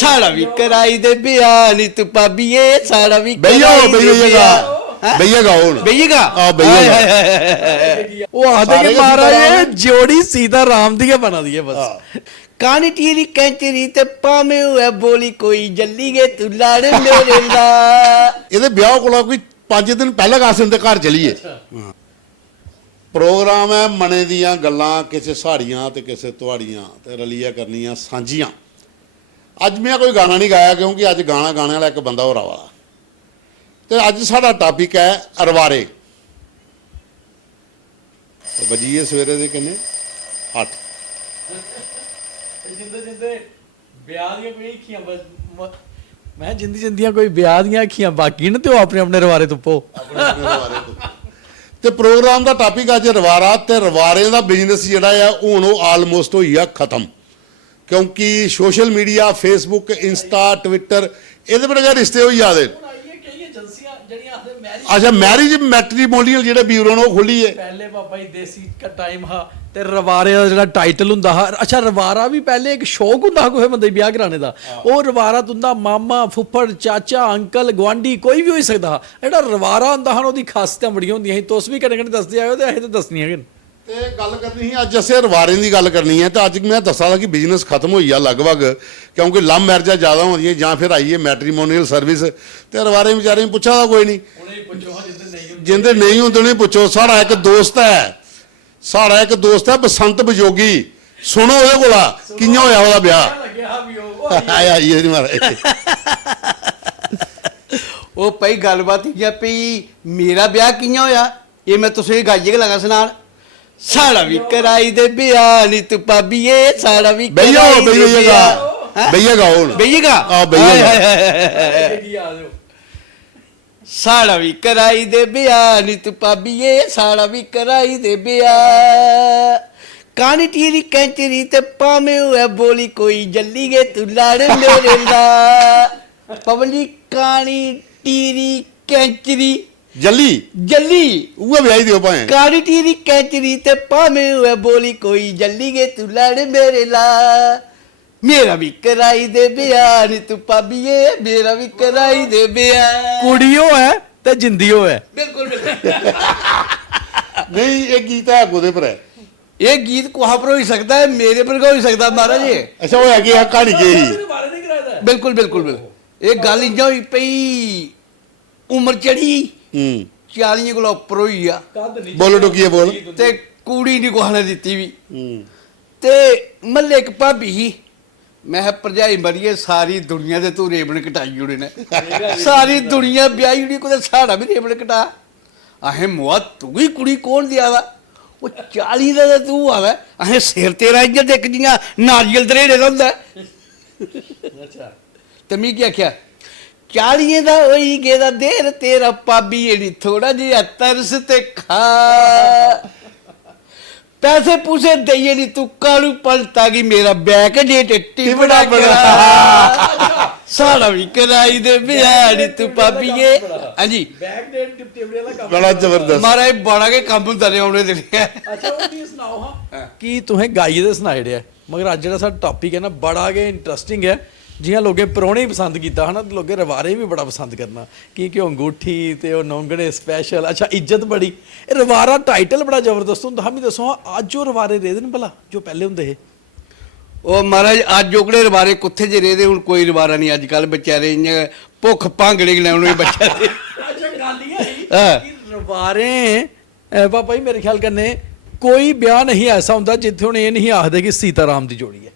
ਸਾੜਾ ਵੀ ਕਰਾਈ ਦੇ ਬਿਆਹ ਨੀ ਤੂੰ ਪਾਬੀਏ ਸਾੜਾ ਵੀ भैया गाओ ਬਈਏਗਾ ਉਹ ਆਖਦੇ ਕਿ ਮਹਾਰਾਜ ਇਹ ਜੋੜੀ ਸੀਤਾ ਰਾਮ ਦੀ ਬਣਾ ਦਈਏ ਬਸ ਕਾਨੀ ਟੀਰੀ ਕੈਂਚਰੀ ਤੇ ਪਾਵੇਂ ਹੋਇਆ ਬੋਲੀ ਕੋਈ ਜੱਲੀ ਗੇ ਤੂੰ ਲੜ ਮੇਰੇ ਲਾ ਇਹਦੇ ਵਿਆਹ ਕੋਲ ਕੋਈ 5 ਦਿਨ ਪਹਿਲਾਂ ਕਾਸਿਮ ਦੇ ਘਰ ਚਲੀਏ ਪ੍ਰੋਗਰਾਮ ਹੈ ਮਨੇ ਦੀਆਂ ਗੱਲਾਂ ਕਿਸੇ ਸਾੜੀਆਂ ਤੇ ਕਿਸੇ ਤੁਹਾੜੀਆਂ ਤੇ ਰਲੀਆਂ ਕਰਨੀਆਂ ਸਾਂਝੀਆਂ ਅੱਜ ਮੈਂ ਕੋਈ ਗਾਣਾ ਨਹੀਂ ਗਾਇਆ ਕਿਉਂਕਿ ਅੱਜ ਗਾਣਾ ਗਾਣੇ ਵਾਲਾ ਇੱਕ ਬੰਦਾ ਹੋ ਰਹਾ ਤੇ ਅੱਜ ਸਾਡਾ ਟਾਪਿਕ ਹੈ ਅਰਵਾਰੇ ਤੇ ਵਜੀਏ ਸਵੇਰੇ ਦੇ ਕਿੰਨੇ 8 ਜਿੰਦੇ ਵਿਆਹ ਦੀਆਂ ਕੋਈ ਅੱਖੀਆਂ ਮੈਂ ਜਿੰਦੀਆਂ ਕੋਈ ਵਿਆਹ ਦੀਆਂ ਅੱਖੀਆਂ ਬਾਕੀ ਨੇ ਤੇ ਉਹ ਆਪਣੇ ਆਪਣੇ ਰਵਾਰੇ ਤੁੱਪੋ ਤੇ ਪ੍ਰੋਗਰਾਮ ਦਾ ਟਾਪਿਕ ਅੱਜ ਰਵਾਰਾ ਤੇ ਰਵਾਰੇ ਦਾ ਬਿਜ਼ਨਸ ਜਿਹੜਾ ਆ ਹੁਣ ਉਹ ਆਲਮੋਸਟ ਹੋਈ ਆ ਖਤਮ ਕਿਉਂਕਿ social media Facebook Insta Twitter ਇਹਦੇ ਬੜੇ ਰਿਸ਼ਤੇ ਹੋਈ ਜਾਂਦੇ ਅੱਛਾ ਮੈਰਿਜ ਮੈਟਰੀਮੋਨੀਅਲ ਜਿਹੜੇ ਬਿਊਰੋ ਨੇ ਉਹ ਖੁੱਲੀ ਹੈ ਪਹਿਲੇ ਬਾਬਾ ਜੀ ਦੇਸੀ ਕਾ ਟਾਈਮ ਹਾ ਤੇ ਰਵਾਰੇ ਦਾ ਜਿਹੜਾ ਟਾਈਟਲ ਹੁੰਦਾ ਹਾ ਅੱਛਾ ਰਵਾਰਾ ਵੀ ਪਹਿਲੇ ਇੱਕ ਸ਼ੌਕ ਹੁੰਦਾ ਕੋਈ ਬੰਦੇ ਵਿਆਹ ਕਰਾਣੇ ਦਾ ਉਹ ਰਵਾਰਾ ਹੁੰਦਾ ਮਾਮਾ ਫੁੱਫੜ ਚਾਚਾ ਅੰਕਲ ਗਵਾਂਢੀ ਕੋਈ ਵੀ ਹੋ ਸਕਦਾ ਜਿਹੜਾ ਰਵਾਰਾ ਹੁੰਦਾ ਹਨ ਉਹਦੀ ਖਾਸੀਅਤਾਂ ਬੜੀਆਂ ਹੁੰਦੀਆਂ ਸੀ ਤੁਸੀਂ ਵੀ ਕਦੇ ਦੱਸਦੇ ਆਇਓ ਤੇ ਅਸੀਂ ਤਾਂ ਦੱਸਣੀਆਂ ਕਿ ਤੇ ਗੱਲ ਕਰਨੀ ਸੀ ਅੱਜ ਅਸੀਂ ਰਵਾਰੇ ਦੀ ਗੱਲ ਕਰਨੀ ਹੈ ਤਾਂ ਅੱਜ ਮੈਂ ਦੱਸਾਂਗਾ ਕਿ ਬਿਜ਼ਨਸ ਖਤਮ ਹੋਈ ਆ ਲਗਭਗ ਕਿਉਂਕਿ ਲਵ ਮੈਰਿਜਾਂ ਜ਼ਿਆਦਾ ਹੁੰਦੀਆਂ ਜਾਂ ਫਿਰ ਆਈ ਹੈ ਮੈਟਰੀਮੋਨੀਅਲ ਸਰਵਿਸ ਤੇ ਰਵਾਰੇ ਵਿਚਾਰੇ ਨੂੰ ਪੁੱਛਾ ਕੋਈ ਨਹੀਂ ਜਿੰਦੇ ਨਹੀਂ ਹੁੰਦੇ ਨੇ ਪੁੱਛੋ ਸਾਡਾ ਇੱਕ ਦੋਸਤ ਹੈ ਬਸੰਤ ਬਜੋਗੀ ਸੁਣੋ ਉਹਦੇ ਕੋਲ ਕਿੰਨਾ ਹੋਇਆ ਉਹਦਾ ਵਿਆਹ ਆਇਆ ਇਹ ਨਹੀਂ ਮਾਰੇ ਉਹ ਪਈ ਗੱਲਬਾਤ ਹੀ ਪਈ ਮੇਰਾ ਵਿਆਹ ਕਿੰਨਾ ਹੋਇਆ ਇਹ ਮੈਂ ਤੁਸੀਂ ਗਾਈਏ ਲਗਾ ਸੁਣਾਣ ਸਾੜਾ ਵੀ ਕਰਾਈ ਦੇ ਬਿਆਹ ਨੀ ਤੂੰ ਪਾਬੀਏ ਸਾੜਾ ਵੀ ਬਈਆ ਗਾਓ ਬਈਏਗਾ ਸਾੜਾ ਵੀ ਕਰਾਈ ਦੇ ਬਿਆਹ ਨੀ ਤੂੰ ਪਾਬੀਏ ਸਾੜਾ ਵੀ ਕਰਾਈ ਦੇ ਬਿਆਹ ਕਾਨੀ ਟੀਰੀ ਕੈਂਚਰੀ ਤੇ ਪਾਵੇਂ ਹੋਇਆ ਬੋਲੀ ਕੋਈ ਜੱਲੀ ਗੇ ਤੂੰ ਲੜ ਮੇਰੇ ਲਾ ਪਵਨ ਜੀ ਕਾਨੀ ਟੀਰੀ ਕੈਂਚਰੀ ਜੱਲੀ ਉਹ ਵਿਆਹੀ ਦਿਓ ਭਾਵੇਂ ਕਾਲੀ ਟੀਰੀ ਕੈਂਚਰੀ ਤੇ ਪਾਵੇਂ ਹੋਇਆ ਬੋਲੀ ਕੋਈ ਜੱਲੀ ਗੇ ਤੂੰ ਲੜ ਮੇਰੇ ਲਾ ਮੇਰਾ ਵੀ ਕਰਾਈ ਦੇ ਬਿਆਹ ਨੀ ਤੂੰ ਪਾਬੀਏ ਮੇਰਾ ਵੀ ਕਰਾਈ ਦੇ ਬਿਆਹ ਕੁੜੀਓ ਹੈ ਤੇ ਜਿੰਦੀਓ ਹੈ ਬਿਲਕੁਲ ਨਹੀਂ ਇਹ ਗੀਤ ਹੈ ਗੋਦੇ ਪਰ ਹੈ ਇਹ ਗੀਤ ਕੋਹਾ ਪਰ ਹੋ ਸਕਦਾ ਹੈ ਮੇਰੇ ਪਰ ਹੋ ਸਕਦਾ ਮਹਾਰਾਜ ਜੀ ਅੱਛਾ ਉਹ ਹੈਗੀ ਆ ਕਹਾਣੀ ਗਈ ਬਿਲਕੁਲ ਇਹ ਗੱਲ ਇੰਜ ਹੋਈ ਪਈ ਉਮਰ ਚੜੀ 40 ਕੋਲ ਉੱਪਰ ਹੋਈ ਆ ਬੋਲੋ ਟੁਕੀਏ ਬੋਲ ਤੇ ਕੁੜੀ ਨੀ ਕੋਹਣਾ ਦਿੱਤੀ ਵੀ ਤੇ ਮੱਲੇ ਇੱਕ ਭਾਬੀ ਸੀ ਮੈਂ ਕਿਹਾ ਭਰਜਾਈ ਮਰੀਏ ਸਾਰੀ ਦੁਨੀਆ ਦੇ ਤੂੰ ਰੇਬਣ ਕਟਾਈ ਜੁੜੇ ਨੇ ਸਾਰੀ ਦੁਨੀਆ ਵਿਆਹੀ ਜੁੜੀ ਕੋਈ ਸਾੜਾ ਵੀ ਰੇਬਣ ਕਟਾ ਆਹੇ ਮੋਆ ਤੂੰ ਹੀ ਕੁੜੀ ਕੌਣ ਦਿਆ ਵਾ ਉਹ 40 ਦਾ ਤੂੰ ਆਵਾ ਆਹੇ ਸਿਰ ਤੇਰਾ ਇੱਧਰ ਦੇਖ ਜੀਆਂ ਨਾਰੀਅਲ ਦਰੇੜੇ ਦਾ ਹੁੰਦਾ ਅੱਛਾ ਤੇ ਮੈਂ ਕੀ ਆਖਿਆ 40 ਦਾ ਹੋਈ ਗੇਦਾ ਦੇਰ ਤੇਰਾ ਪਾਬੀ ਜਿਹੜੀ ਥੋੜਾ ਜਿਹਾ ਤਰਸ ਤੇ ਖਾ ਪੈਸੇ ਪੂਸੇ ਦਈਏ ਨਹੀਂ ਤੂੰ ਕਾਲੂ ਪਲਤਾ ਗਈ ਮੇਰਾ ਬੈਕ ਜੇ ਟਿੱਟੀ ਬੜਾ ਸਾੜਾ ਵੀ ਕਰਾਈ ਦੇ ਵਿਆਹ ਨੀ ਤੂੰ ਪਾਬੀਏ ਹਾਂਜੀ ਬੈਕ ਡੇਟ ਟਿੱਪਟੀ ਵਾਲਾ ਕੰਮ ਬੜਾ ਜ਼ਬਰਦਸਤ ਮਾਰਾ ਬੜਾ ਕੇ ਕੰਮ ਹੁੰਦਾ ਨੇ ਆਉਣੇ ਦੇ ਅੱਛਾ ਉਹ ਕੀ ਸੁਣਾਓ ਹਾਂ ਕੀ ਤੁਸੀਂ ਗਾਈਏ ਦੇ ਸੁਣਾਏ ਰਿਹਾ ਮਗਰ ਅੱਜ ਜਿਹੜਾ ਸਾਡਾ ਟੌਪਿਕ ਹੈ ਨਾ ਬੜਾ ਕੇ ਇੰਟਰਸਟਿੰਗ ਹੈ ਜਿਹਾਂ ਲੋਕੇ ਪ੍ਰਾਹੁਣੇ ਪਸੰਦ ਕੀਤਾ ਹਨਾ ਲੋਕੇ ਰਵਾਰੇ ਵੀ ਬੜਾ ਪਸੰਦ ਕਰਨਾ ਕਿ ਉਹ ਅੰਗੂਠੀ ਤੇ ਉਹ ਨੌਂਗਣੇ ਸਪੈਸ਼ਲ ਅੱਛਾ ਇੱਜ਼ਤ ਬੜੀ ਇਹ ਰਵਾਰਾ ਟਾਈਟਲ ਬੜਾ ਜ਼ਬਰਦਸਤ ਹੁੰਦਾ ਹਮੀ ਦੱਸੋ ਅੱਜ ਉਹ ਰਵਾਰੇ ਦੇ ਦੇਣ ਭਲਾ ਜੋ ਪਹਿਲੇ ਹੁੰਦੇ ਸੀ ਉਹ ਮਹਾਰਾਜ ਅੱਜ ਜੋਗੜੇ ਰਵਾਰੇ ਕੁੱਥੇ ਜੇ ਰਹਦੇ ਹੁਣ ਕੋਈ ਰਵਾਰਾ ਨਹੀਂ ਅੱਜ ਕੱਲ ਵਿਚਾਰੇ ਭੁੱਖ ਭਾਂਗੜੇ ਲੈਣ ਨੂੰ ਬੱਚਾ ਦੇ ਅੱਛਾ ਗੱਲ ਇਹ ਹੈ ਕਿ ਰਵਾਰੇ ਬਾਬਾ ਜੀ ਮੇਰੇ ਖਿਆਲ ਕਰਨੇ ਕੋਈ ਵਿਆਹ ਨਹੀਂ ਐਸਾ ਹੁੰਦਾ ਜਿੱਥੇ ਹੁਣ ਇਹ ਨਹੀਂ ਆਖਦੇ ਕਿ ਸੀਤਾ ਰਾਮ ਦੀ ਜੋੜੀ ਹੈ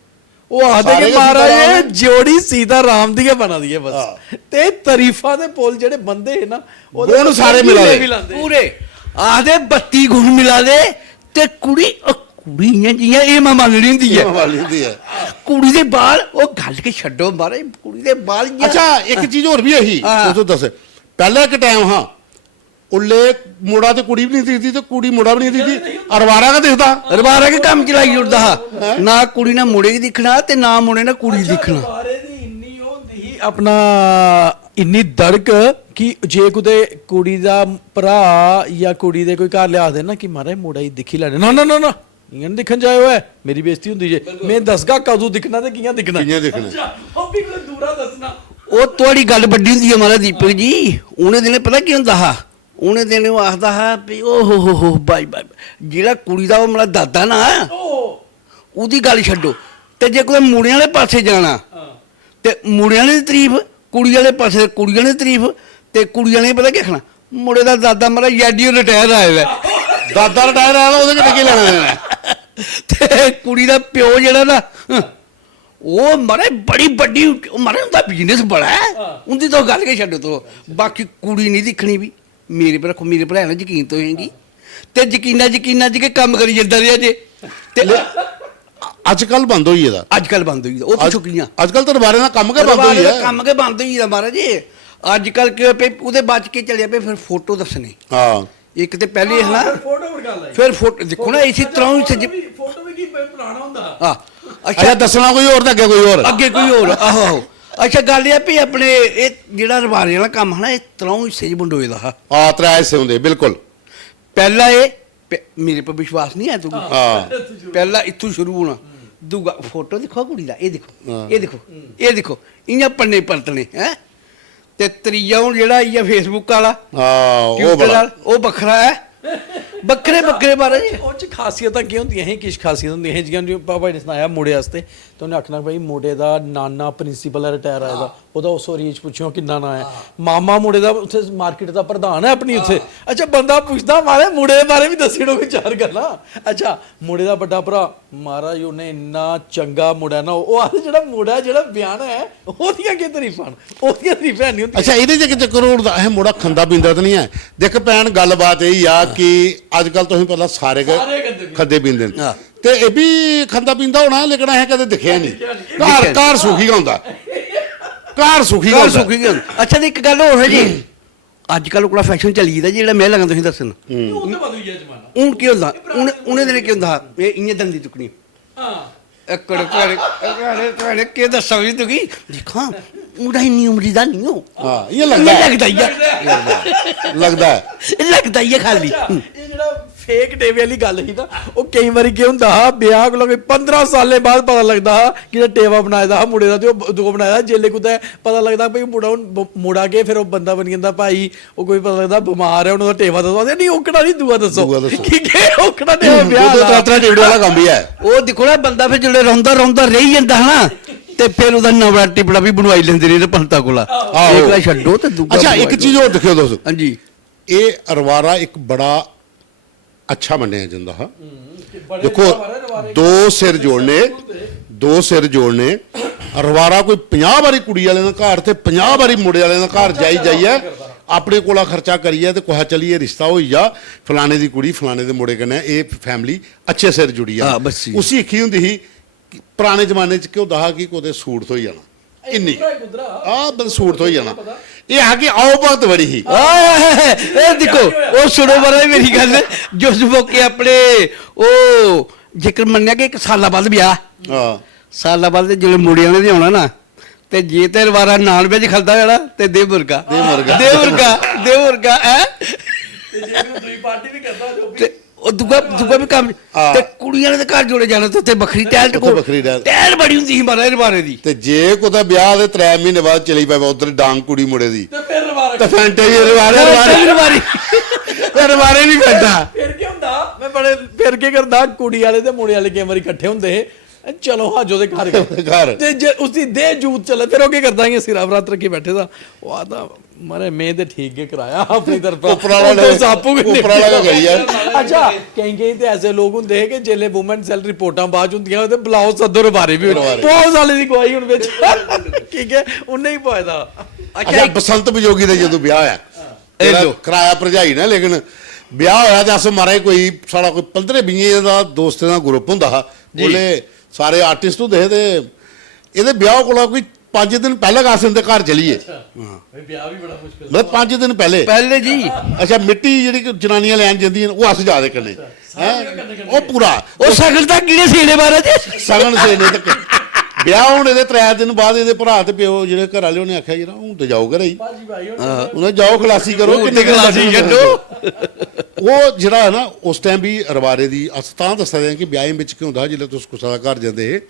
ਉਹ ਆਖਦੇ ਕਿ ਮਹਾਰਾਜ ਇਹ ਜੋੜੀ ਸੀਤਾ ਰਾਮ ਦੀ ਬਣਾ ਦਈਏ ਬਸ ਤੇ ਤਾਰੀਫਾਂ ਦੇ ਪੁੱਲ ਜਿਹੜੇ ਬੰਦੇ ਹੈ ਨਾ ਉਹਨੂੰ ਸਾਰੇ ਮਿਲਾ ਦੇ ਪੂਰੇ ਆਖਦੇ 32 ਗੁਣ ਮਿਲਾ ਦੇ ਤੇ ਕੁੜੀ ਜੀਆਂ ਇਹ ਮੰਗਣੀ ਹੁੰਦੀ ਹੈ ਕੁੜੀ ਦੇ ਬਾਲ ਉਹ ਗੱਲ ਕੇ ਛੱਡੋ ਮਾਰੇ ਕੁੜੀ ਦੇ ਬਾਲ ਅੱਛਾ ਇੱਕ ਚੀਜ਼ ਹੋਰ ਵੀ ਇਹੀ ਤੂੰ ਦੱਸ ਪਹਿਲਾਂ ਇੱਕ ਟਾਈਮ ਹਾਂ ਉੱਲੇ ਮੁੰਡਾ ਤੇ ਕੁੜੀ ਵੀ ਨਹੀਂ ਦਿਖਦੀ ਤੇ ਕੁੜੀ ਮੁੰਡਾ ਵੀ ਨਹੀਂ ਦਿਖਦੀ ਅਰਵਾਰਾ ਕਾ ਦਿਖਦਾ ਅਰਵਾਰਾ ਕੇ ਕੰਮ ਚਲਾਈ ਉੱਡਦਾ ਨਾ ਕੁੜੀ ਨਾਲ ਮੁੰਡੇ ਦੀ ਦਿਖਣਾ ਤੇ ਨਾ ਮੁੰਡੇ ਨਾਲ ਕੁੜੀ ਦਿਖਣਾ ਅਰਵਾਰੇ ਦੀ ਇੰਨੀ ਉਹ ਹੁੰਦੀ ਸੀ ਆਪਣਾ ਇੰਨੀ ਧੜਕ ਕਿ ਜੇ ਕੁਦੇ ਕੁੜੀ ਦਾ ਭਰਾ ਜਾਂ ਕੁੜੀ ਦੇ ਕੋਈ ਘਰ ਲਿਆ ਦੇ ਨਾ ਕਿ ਮਾਰੇ ਮੁੰਡਾ ਹੀ ਦਿਖੀ ਲੈਣੇ ਨਾ ਨਾ ਨਾ ਨਾ ਇੰਗਨ ਦਿਖਣ ਜਾਏ ਹੋਏ ਮੇਰੀ ਬੇਇੱਜ਼ਤੀ ਹੁੰਦੀ ਜੇ ਮੈਂ ਦੱਸਗਾ ਕਦੋਂ ਦਿਖਣਾ ਤੇ ਕਿਆਂ ਦਿਖਣਾ ਉਹ ਵੀ ਕੋਈ ਦੂਰ ਉਹ ਤੁਹਾਡੀ ਗੱਲ ਵੱਡੀ ਹੁੰਦੀ ਹੈ ਮਹਾਰਾਜ ਦੀਪਕ ਜੀ। ਉਹਨੇ ਦਿਨੇ ਪਤਾ ਕੀ ਹੁੰਦਾ ਹਾ, ਉਹਨੇ ਦਿਨੇ ਉਹ ਆਖਦਾ ਹਾ ਵੀ ਓ ਹੋ ਬਾਈ ਬਾਈ, ਜਿਹੜਾ ਕੁੜੀ ਦਾ ਉਹ ਮੇਰਾ ਦਾਦਾ ਨਾ ਉਹਦੀ ਗੱਲ ਛੱਡੋ, ਤੇ ਜੇ ਕੋਈ ਮੁੰਡਿਆਂ ਵਾਲੇ ਪਾਸੇ ਜਾਣਾ ਤੇ ਮੁੰਡਿਆਂ ਦੀ ਤਾਰੀਫ, ਕੁੜੀ ਵਾਲੇ ਪਾਸੇ ਕੁੜੀਆਂ ਦੀ ਤਾਰੀਫ, ਤੇ ਕੁੜੀਆਂ ਨੇ ਪਤਾ ਕੀ ਆਖਣਾ, ਮੁੰਡੇ ਦਾ ਦਾਦਾ ਮੇਰਾ ਯਾਡੀਓ ਰਿਟਾਇਰ ਆਇਆ ਵਾ, ਦਾਦਾ ਰਿਟਾਇਰ ਆਇਆ ਉਹਦੇ ਕਿਤੇ ਕੀ ਲੈਣਾ ਦੇਣਾ। ਤੇ ਕੁੜੀ ਦਾ ਪਿਓ ਜਿਹੜਾ ਨਾ ਉਹ ਮਾਰੇ ਬੜੀ ਵੱਡੀ, ਉਹ ਮਾਰੇ ਉਹਦਾ ਬਿਜ਼ਨਸ ਬੜਾ ਹੈ, ਉਹਦੀ ਤਾਂ ਗੱਲ ਕੇ ਛੱਡੋ ਤੋ। ਬਾਕੀ ਕੁੜੀ ਨਹੀਂ ਦਿਖਣੀ ਵੀ, ਮੇਰੇ ਪਰ ਰੱਖੋ, ਮੇਰੇ ਭਰਾ ਨਾਲ ਯਕੀਨ ਤੋਂ ਹੋਏਗੀ, ਤੇ ਯਕੀਨਾਂ ਚ ਕੇ ਕੰਮ ਕਰੀ ਜਾਂਦਾ ਰਿਹਾ ਜੇ। ਤੇ ਅੱਜ ਕੱਲ ਬੰਦ ਹੋਈ ਇਹਦਾ, ਅੱਜ ਕੱਲ ਬੰਦ ਹੋਈ, ਉਹ ਚੁੱਕੀਆਂ ਅੱਜ ਕੱਲ ਤਾਂ ਰਵਾਰੇ ਦਾ ਕੰਮ ਕੇ ਬੰਦ ਹੋਈ ਹੈ, ਕੰਮ ਕੇ ਬੰਦ ਹੋਈ ਦਾ ਮਹਾਰਾਜ ਜੀ। ਅੱਜ ਕੱਲ ਕਿ ਉਹਦੇ ਬਚ ਕੇ ਚੱਲਿਆ ਪਏ ਫਿਰ ਫੋਟੋ ਦੱਸਣੇ। ਹਾਂ ਇੱਕ ਤੇ ਪਹਿਲੇ ਹੈ ਨਾ ਫੋਟੋ ਵਰ ਗੱਲ ਹੈ, ਫਿਰ ਫੋਟੋ ਦੇਖੋ ਨਾ ਇਸੇ ਤਰ੍ਹਾਂ ਹੀ ਫੋਟੋ ਵੀ ਕੀ ਪੁਰਾਣਾ ਹੁੰਦਾ। ਹਾਂ ਅੱਛਾ ਦੱਸਣਾ ਕੋਈ ਹੋਰ ਤਾਂ ਅੱਗੇ ਕੋਈ ਹੋਰ, ਅੱਗੇ ਕੋਈ ਹੋਰ। ਆਹੋ ਅੱਛਾ ਗੱਲ ਇਹ ਆ ਵੀ ਆਪਣੇ ਇਹ ਜਿਹੜਾ ਰਵਾਰੇ ਵਾਲਾ ਕੰਮ ਹੈ ਨਾ, ਇਹ ਤਰ੍ਹਾਂ ਹਿੱਸੇ 'ਚ ਵੰਡੋਏ ਦਾ ਆ ਤਰੇ ਹਿੱਸੇ ਹੁੰਦੇ ਬਿਲਕੁਲ। ਪਹਿਲਾ ਇਹ ਮੇਰੇ ਪਰ ਵਿਸ਼ਵਾਸ ਨਹੀਂ ਹੈ ਤੂੰ, ਹਾਂ ਪਹਿਲਾ ਇੱਥੋਂ ਸ਼ੁਰੂ ਹੋਣਾ। ਦੂਗਾ ਫੋਟੋ ਦੇਖੋ ਕੁੜੀ ਦਾ, ਇਹ ਦੇਖੋ ਇਹ ਦੇਖੋ ਇਹ ਦੇਖੋ, ਇਆਂ ਪੰਨੇ ਪਲਟਣੇ ਹੈ। ਤੇ ਤੀਜਾ ਹੁਣ ਜਿਹੜਾ ਆਈ ਆ ਫੇਸਬੁੱਕ ਵਾਲਾ, ਹਾਂ ਉਹ ਟਵਿੱਟਰ ਬੜਾ ਵਾਲਾ, ਉਹ ਵੱਖਰਾ ਹੈ। ਵੱਖਰੇ ਬਾਰੇ ਜੀ। ਉਹ ਚ ਖਾਸੀਅਤਾਂ ਕੀ ਹੁੰਦੀਆਂ ਹੈ, ਕਿਸ ਖਾਸੀਅਤ ਹੁੰਦੀ ਹੈ, ਜਿਵੇਂ ਜੀ ਪਾਪਾ ਨੇ ਸੁਣਾਇਆ ਮੁੰਡੇ ਵਾਸਤੇ, ਤੇ ਉਹਨੇ ਆਖਣਾ ਭਾਈ ਮੁੰਡੇ ਦਾ ਨਾਨਾ ਪ੍ਰਿੰਸੀਪਲ ਹੈ ਰਿਟਾਇਰ ਆਇਆ ਦਾ, ਉਹਦਾ ਉਸ ਰੀਚ ਪੁੱਛਿਓ ਕਿੰਨਾ ਨਾ ਹੈ, ਮਾਮਾ ਮੁੰਡੇ ਦਾ ਉੱਥੇ ਮਾਰਕੀਟ ਦਾ ਪ੍ਰਧਾਨ ਹੈ ਆਪਣੀ ਉੱਥੇ। ਅੱਛਾ ਬੰਦਾ ਪੁੱਛਦਾ ਮਾਰੇ ਮੁੰਡੇ ਦੇ ਬਾਰੇ ਵੀ ਦੱਸਣੋ ਕੋਈ ਚਾਰ ਗੱਲਾਂ। ਅੱਛਾ ਮੁੰਡੇ ਦਾ ਵੱਡਾ ਭਰਾ ਮਹਾਰਾਜ ਉਹਨੇ ਇੰਨਾ ਚੰਗਾ ਮੁੰਡਾ ਨਾ, ਉਹ ਆਹ ਜਿਹੜਾ ਮੁੰਡਾ ਜਿਹੜਾ ਬਿਆਨ ਹੈ ਉਹਦੀਆਂ ਕੀ ਤਾਰੀਫਾਂ, ਉਹਦੀਆਂ ਤਾਰੀਫਾਂ ਨਹੀਂ ਹੁੰਦੀਆਂ। ਅੱਛਾ ਇਹਦੇ ਚ ਕਿਤੇ ਕਰੋੜ ਦਾ ਇਹ ਮੁੰਡਾ ਖੰਦਾ ਪੀਂਦਾ ਤਾਂ ਨਹੀਂ ਹੈ। ਦੇਖ ਭੈਣ ਗੱਲਬਾਤ ਇਹ ਆ ਕਿ ਅੱਜ ਕੱਲ ਤੁਸੀਂ ਪਹਿਲਾਂ ਸਾਰੇ ਖੱਦੇ ਪੀਂਦੇ ਨੇ, ਤੇ ਇਹ ਵੀ ਖੰਦਾ ਪੀਂਦਾ ਹੋਣਾ, ਲੇਕਿਨ ਇਹ ਕਦੇ ਦਿਖਿਆ ਨਹੀਂ। ਘਰ ਸੁਖੀ ਹੁੰਦਾ, ਘਰ ਸੁਖੀ ਹੁੰਦਾ। ਅੱਛਾ ਤੇ ਇੱਕ ਗੱਲ ਹੋਰ ਹੈ ਜੀ, ਅੱਜ ਕੱਲ ਕੋਲ ਫੈਸ਼ਨ ਚੱਲੀ ਦਾ ਜਿਹੜਾ ਮੈਂ ਲਗਾ ਤੁਸੀਂ ਦੱਸਣ, ਉਹ ਤਾਂ ਬਦਲ ਗਿਆ ਜ਼ਮਾਨਾ। ਹੁਣ ਕੀ ਹੁੰਦਾ, ਉਹਨੇ ਦਿਨ ਕੀ ਹੁੰਦਾ, ਇਹ ਇੰਨੇ ਦੰਦੀ ਚੁੱਕਣੀ ਹਾਂ ਇੱਕੜ ਤੁਹਾਡੇ ਕੀ ਦੱਸਾਂ ਵੀ ਤੁਸੀਂ ਦੇਖਾਂ ਉਹਦਾ ਇੰਨੀ ਉਮਰੀ ਦਾ ਨਹੀਂ ਹੋ। ਹਾਂ ਇਹ ਲੱਗਦਾ ਹੀ ਆ, ਲੱਗਦਾ ਹੀ ਆ ਖਾਲੀ। ਇਹ ਜਿਹੜਾ ਫੇਕ ਟੇਵੇ ਵਾਲੀ ਗੱਲ ਸੀ ਨਾ, ਉਹ ਕਈ ਵਾਰੀ ਕੀ ਹੁੰਦਾ ਵਿਆਹ ਕੋਲ 15 ਸਾਲੇ ਬਾਅਦ ਪਤਾ ਲੱਗਦਾ ਕਿ ਜਿਹੜਾ ਟੇਵਾ ਬਣਾਇਆ ਦਾ ਮੁੰਡੇ ਦਾ, ਤੇ ਉਹ ਦੋ ਬਣਾਇਆ ਜੇਲੇ ਕੁੱਦਾ ਪਤਾ ਲੱਗਦਾ ਭਈ ਮੁੰਡਾ ਹੁਣ ਮੁੜਾ ਕੇ ਫਿਰ ਉਹ ਬੰਦਾ ਬਣ ਜਾਂਦਾ ਭਾਈ, ਉਹ ਕੋਈ ਪਤਾ ਲੱਗਦਾ ਬਿਮਾਰ ਹੈ, ਉਹਨਾਂ ਦਾ ਟੇਵਾ ਦੱਸੋ, ਨਹੀਂ ਔਕੜਾ ਨਹੀਂ ਦੂਆ ਦੱਸੋ ਕੀ ਔਕੜਾ ਟੇਵਾ ਵਿਆਹ ਦਾ ਤਰਾ ਟੇਵੜੇ ਵਾਲਾ ਕੰਮ ਵੀ ਹੈ। ਉਹ ਦੇਖੋ ਨਾ ਬੰਦਾ ਫਿਰ ਜਿਹੜੇ ਰੌਂਦਾ ਰਹੀ ਜਾਂਦਾ ਹਨਾ, ਤੇ ਫਿਰ ਉਹਦਾ ਨਵਾਂ ਟਿਪੜਾ ਵੀ ਬਣਵਾਈ ਲੈਂਦੇ ਨੇ ਪੰਤਾ ਕੋਲਾ, ਇੱਕ ਛੱਡੋ ਤੇ ਦੂਜਾ। ਅੱਛਾ ਇੱਕ ਚੀਜ਼ ਹੋਰ ਦੇਖਿਓ ਦੋਸਤੋ, ਹਾਂਜੀ ਇਹ ਅਰਵਾਰਾ ਇੱਕ ਬੜਾ ਅੱਛਾ ਮੰਨਿਆ ਜਾਂਦਾ ਹੈ। ਦੇਖੋ ਦੋ ਸਿਰ ਜੋੜਨੇ ਅਰਵਾਰਾ ਕੋਈ 50 ਵਾਰੀ ਕੁੜੀ ਵਾਲੇ ਦਾ ਘਰ ਤੇ 50 ਵਾਰੀ ਮੁੰਡੇ ਵਾਲੇ ਦਾ ਘਰ ਜਾਈਏ, ਆਪਣੇ ਕੋਲਾ ਖਰਚਾ ਕਰੀਏ ਤੇ ਕੋਹਾ ਚਲੀਏ ਰਿਸ਼ਤਾ ਹੋਈ ਜਾ ਫਲਾਣੇ ਦੀ ਕੁੜੀ ਫਲਾਣੇ ਦੇ ਮੁੰਡੇ ਕਨੇ, ਇਹ ਫੈਮਿਲੀ ਅੱਛੇ ਸਿਰ ਜੁੜੀ ਆ। ਉਸੇ ਇਖੀ ਹੁੰਦੀ ਸੀ ਪੁਰਾਣੇ ਜ਼ਮਾਨੇ ਚ ਕਿਉਂ ਦਹਾ ਕਿ ਕੋਦੇ ਸੂਟ ਤੋਂ ਹੀ ਜਾਣਾ, ਇੰਨੀ ਬਸ ਸੂਟ ਤੋਂ ਹੀ ਜਾਣਾ। ਇਹ ਆ ਕਿ ਆਓ ਭਗਤ ਬੜੀ ਹੀ ਇਹ ਦੇਖੋ ਉਹ ਸੁਣੋ ਬਾਰੇ ਮੇਰੀ ਗੱਲ, ਜਿਸ ਮੌਕੇ ਆਪਣੇ ਉਹ ਜ਼ਿਕਰ ਮੰਨਿਆ ਕਿ 1 ਸਾਲਾਂ ਬਾਅਦ ਵਿਆਹ, ਸਾਲਾਂ ਬਾਅਦ ਜਿਹੜੇ ਮੁੰਡਿਆਂ ਨੇ ਆਉਣਾ ਨਾ, ਤੇ ਜੇ ਤੇ ਰਵਾਰਾ ਨਾਨ ਵਿੱਚ ਖਲਦਾ ਜਾਣਾ ਤੇ ਦੇ ਮੁਰਗਾ ਹੈ, ਤੇ ਜੇ ਦੂਈ ਪਾਰਟੀ ਵੀ ਕਰਦਾ ਜੋ ਵੀ, ਉਹ ਦੂਗਾ ਵੀ ਕੰਮ, ਤੇ ਕੁੜੀਆਂ ਦੇ ਘਰ ਜੋੜੇ ਜਾਣਾ ਤੇ ਉੱਥੇ ਵੱਖਰੀ ਟੈਲਟ ਟੈਲ ਬੜੀ ਹੁੰਦੀ ਸੀ ਮਾਰਾ ਰਵਾਰੇ ਦੀ। ਤੇ ਜੇ ਕੋਦਾ ਵਿਆਹ ਦੇ 3 ਮਹੀਨੇ ਬਾਅਦ ਚਲੀ ਪਵੇ ਉਧਰ ਡਾਂਗ ਕੁੜੀ ਮੁੰਡੇ ਦੀ, ਤੇ ਫਿਰ ਤੇ ਫੈਂਟੇ ਵੀ ਰਵਾਰੇ ਨਹੀਂ ਪੈਂਦਾ। ਫਿਰ ਕੀ ਹੁੰਦਾ, ਮੈਂ ਬੜੇ ਫਿਰ ਕੀ ਕਰਦਾ, ਕੁੜੀ ਵਾਲੇ ਤੇ ਮੁੰਡੇ ਵਾਲੇ ਕਈ ਵਾਰੀ ਇਕੱਠੇ ਹੁੰਦੇ, ਚਲੋ ਹਾਜੋ ਦੇ ਘਰ ਤੇ ਜੇ ਉਸਦੀ ਦੇ ਜੂਤ ਚੱਲੇ, ਫਿਰ ਉਹ ਕੀ ਕਰਦਾ ਹੈ ਸਿਰਾ ਬਰਾਤ ਰੱਖੀ ਬੈਠੇ ਦਾ, ਉਹ ਆਦਾ ਮਾਰੇ ਮੈਂ ਤੇ ਠੀਕ ਕੇ ਕਰਾਇਆ ਆਪਣੀ ਤਰਫੋਂ ਉਪਰਾਲਾ ਗਈ ਹੈ। ਅੱਛਾ ਕਈ ਤੇ ਐਸੇ ਲੋਕ ਹੁੰਦੇ ਹੈ ਕਿ ਜਿਹੜੇ ਵੂਮਨ ਸੈਲ ਰਿਪੋਰਟਾਂ ਬਾਅਦ ਹੁੰਦੀਆਂ ਉਹਦੇ ਬਲਾਉਜ਼ ਸੱਦੋ ਬਾਰੇ ਵੀ ਬਹੁਤ ਸਾਲੇ ਦੀ ਗਵਾਹੀ ਹੁਣ ਵਿੱਚ, ਠੀਕ ਹੈ ਉਹਨੇ ਹੀ ਪਾਇਦਾ। ਅੱਛਾ ਬਸੰਤ ਬਜੋਗੀ ਦਾ ਜਦੋਂ ਵਿਆਹ ਹੋਇਆ ਕਰਾਇਆ ਭਰਜਾਈ ਨਾ, ਲੇਕਿਨ ਵਿਆਹ ਹੋਇਆ ਤੇ ਅਸ ਮਾਰੇ ਕੋਈ ਸਾਡਾ ਕੋਈ 15-20 ਦਾ ਦੋਸਤਾਂ ਦਾ ਗਰੁੱਪ ਹੁੰਦਾ, ਉਹਲੇ ਸਾਰੇ ਆਰਟਿਸਟ ਹੁੰਦੇ ਤੇ ਇਹਦੇ ਵਿਆਹ ਕੋਲ ਕੋਈ 5 ਦਿਨ ਪਹਿਲਾਂ ਕਾਸਮ ਦੇ ਘਰ ਚਲੀਏ। ਵਿਆਹ ਵੀ ਬੜਾ ਮੁਸ਼ਕਿਲ, ਮਤਲਬ 5 ਦਿਨ ਪਹਿਲੇ ਜੀ। ਅੱਛਾ ਮਿੱਟੀ ਜਿਹੜੀ ਜਨਾਨੀਆਂ ਲੈਣ ਜਾਂਦੀਆਂ ਉਹ ਅਸ ਜਾ ਦੇ ਕੰਨੇ ਉਹ ਪੂਰਾ ਉਹ ਸਗਨ ਤਾਂ ਕਿਹੜੇ ਸੀਨੇ ਬਾਰੇ ਸਗਨ ਸੀਨੇ ਤੱਕ ਵਿਆਹ ਹੁਣ ਇਹਦੇ 3 ਦਿਨ ਬਾਅਦ ਇਹਦੇ ਭਰਾ ਤੇ ਪਿਓ ਜਿਹੜੇ ਘਰ ਵਾਲੇ ਉਹਨੇ ਆਖਿਆ ਯਾਰ ਹੁਣ ਤੇ ਜਾਓ ਘਰੇ ਹੀ, ਉਹਨੇ ਜਾਓ ਖਲਾਸੀ ਕਰੋ, ਕਿੰਨੇ ਖਲਾਸੀ ਛੱਡੋ। ਉਹ ਜਿਹੜਾ ਹੈ ਨਾ ਉਸ ਟਾਈਮ ਵੀ ਰਵਾਰੇ ਦੀ ਅਸ ਤਾਂ ਦੱਸਦੇ ਆ ਕਿ ਵਿਆਹ ਵਿੱਚ ਕੀ ਹੁੰਦਾ, ਜਦੋਂ ਤੁਸੀਂ ਕੁਸਾ ਦਾ ਘਰ ਜਾਂਦੇ